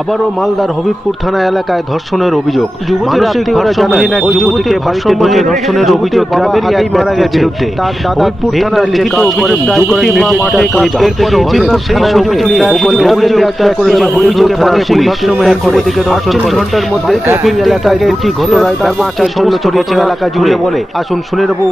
আবারও মালদার হবিবপুর থানা এলাকায় ধর্ষণের অভিযোগ। মানসিক ভারসাম্যহীন এক যুবতীকে ভারসাম্যহীন ধর্ষণের অভিযোগ গ্রামেরই এক ব্যক্তির বিরুদ্ধে। হবিবপুর থানার লিখিত অভিযোগ যুবতীর মা মাঠে এরপর হবিবপুর থানায় অভিযোগ দায়ের করে অভিযোগ করেছে হবিবপুর থানার পুলিশ। ভারসাম্যহীন যুবতীকে ধর্ষণ করে ঘন্টার মধ্যে একই এলাকায় দুটি ঘটনায় ব্যাপক চাঞ্চল্য ছড়িয়েছে এলাকা জুড়ে বলে। আসুন শুনে নেব।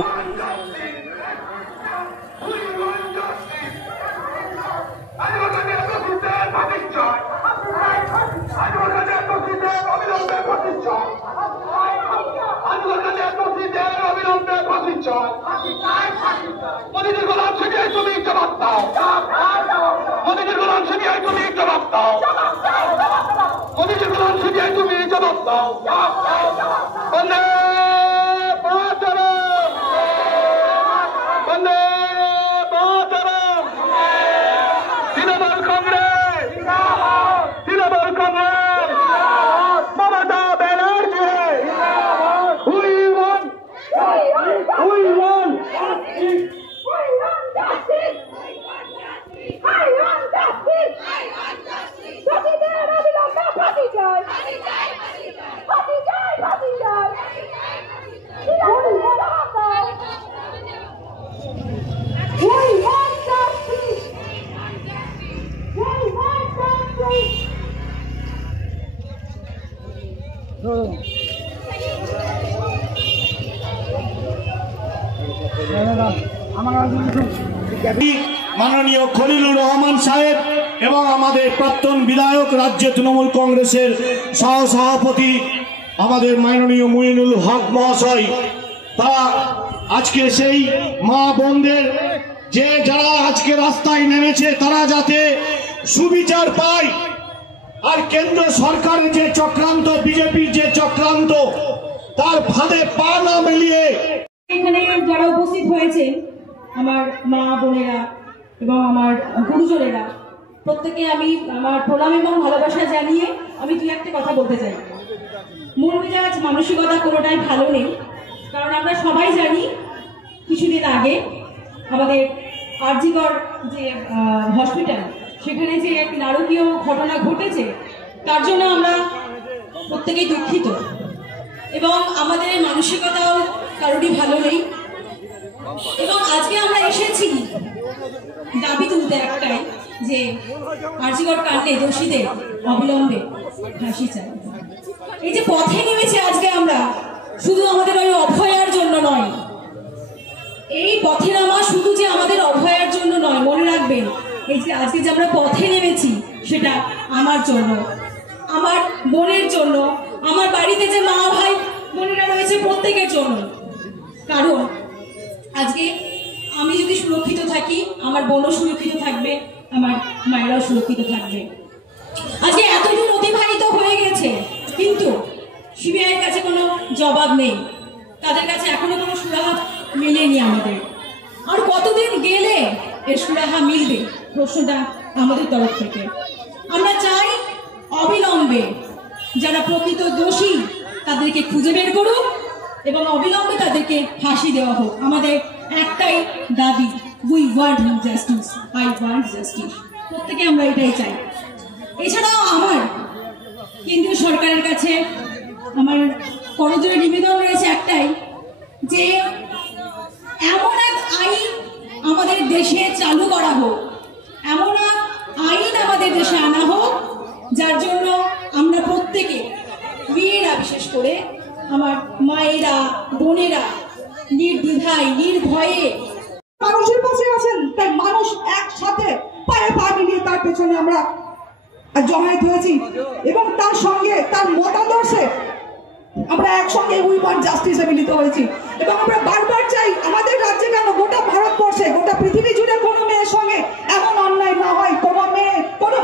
মাননীয় খলিলুর রহমান সাহেব এবং আমাদের প্রাক্তন বিধায়ক রাজ্য তৃণমূল কংগ্রেসের সহসভাপতি আমাদের মাননীয় মুইনুল হক মহাশয়, তারা আজকে সেই মা বোনদের যে যারা আজকে রাস্তায় নেমেছে তারা যাতে সুবিচার পায়, আর কেন্দ্র সরকারের যে চক্রান্ত, বিজেপির যে চক্রান্ত, তার ফাঁদে পা না মিলিয়ে এখানে যারা উপস্থিত হয়েছে আমার মা বোনেরা এবং আমার গুরুজনেরা, প্রত্যেকে আমি আমার প্রণাম এবং ভালোবাসা জানিয়ে আমি দু একটা কথা বলতে চাই। মন মেজাজ মানসিকতা কোনোটাই ভালো নেই, কারণ আমরা সবাই জানি কিছুদিন আগে আমাদের আরজিকর যে হসপিটাল, সেখানে যে এক নারকীয় ঘটনা ঘটেছে, তার জন্য আমরা প্রত্যেকেই দুঃখিত এবং আমাদের মানসিকতাও কারোরই ভালো নেই। এবং আজকে আমরা এসেছি দাবি তুলতে একটাই, যে আরজিকর কাণ্ডে দোষীদের অবিলম্বে ফাঁসি চাই। এই যে পথে নেমেছে আজকে আমরা, শুধু আমাদের ওই অভয়ার জন্য নয়, এই পথে নামা শুধু যে আমাদের অভয়ার জন্য নয়, মনে রাখবেন এই যে আজকে যে আমরা পথে নেমেছি সেটা আমার জন্য, আমার বোনের জন্য, আমার বাড়িতে যে মা ভাই বোনেরা রয়েছে প্রত্যেকের জন্য। কারণ আজকে আমি যদি সুরক্ষিত থাকি, আমার বোনও সুরক্ষিত থাকবে, আমার মায়েরাও সুরক্ষিত থাকবে। আজকে এতদিন অতিবাহিত হয়ে গেছে, কিন্তু সিবিআইয়ের কাছে কোনো জবাব নেই, তাদের কাছে এখনো কোনো সুরাহা মিলেনি আমাদের। আর কতদিন গেলে এর সুরাহা মিলবে, প্রশ্নটা আমাদের তরফ থেকে। আমরা চাই অবিলম্বে যারা প্রকৃত দোষী তাদেরকে খুঁজে বের করুক এবং অবিলম্বে তাদেরকে ফাঁসি দেওয়া হোক। আমাদের একটাই দাবি, we want justice, I want justice. প্রত্যেকে আমরা এটাই চাই। এছাড়াও আমার কেন্দ্রীয় সরকারের কাছে আমার করজোড়ে নিবেদন রয়েছে একটাই, যে এমন এক আইন আমাদের দেশে চালু করা হোক, এমন এক আইন আমাদের দেশে আনা হোক যার জন্য আমরা প্রত্যেকে, মেয়েরা বিশেষ করে আমার মায়েরা বোনেরা নির্দ্বিধায় নির্ভয়ে মানুষের পাশে আছেন, তাই মানুষ একসাথে পায়ে পা মিলিয়ে তার পেছনে আমরা জমায়েত হয়েছি এবং তার সঙ্গে তার মতাদর্শে আমরা একসঙ্গে উই ওয়ান্ট জাস্টিসে মিলিত হয়েছি। এবং আমরা বারবার চাই আমাদের রাজ্যে কেন, গোটা ভারতবর্ষে, গোটা পৃথিবী জুড়ে কোনো মেয়ের সঙ্গে এমন অন্যায় না হয়, কোনো মেয়ে, কোনো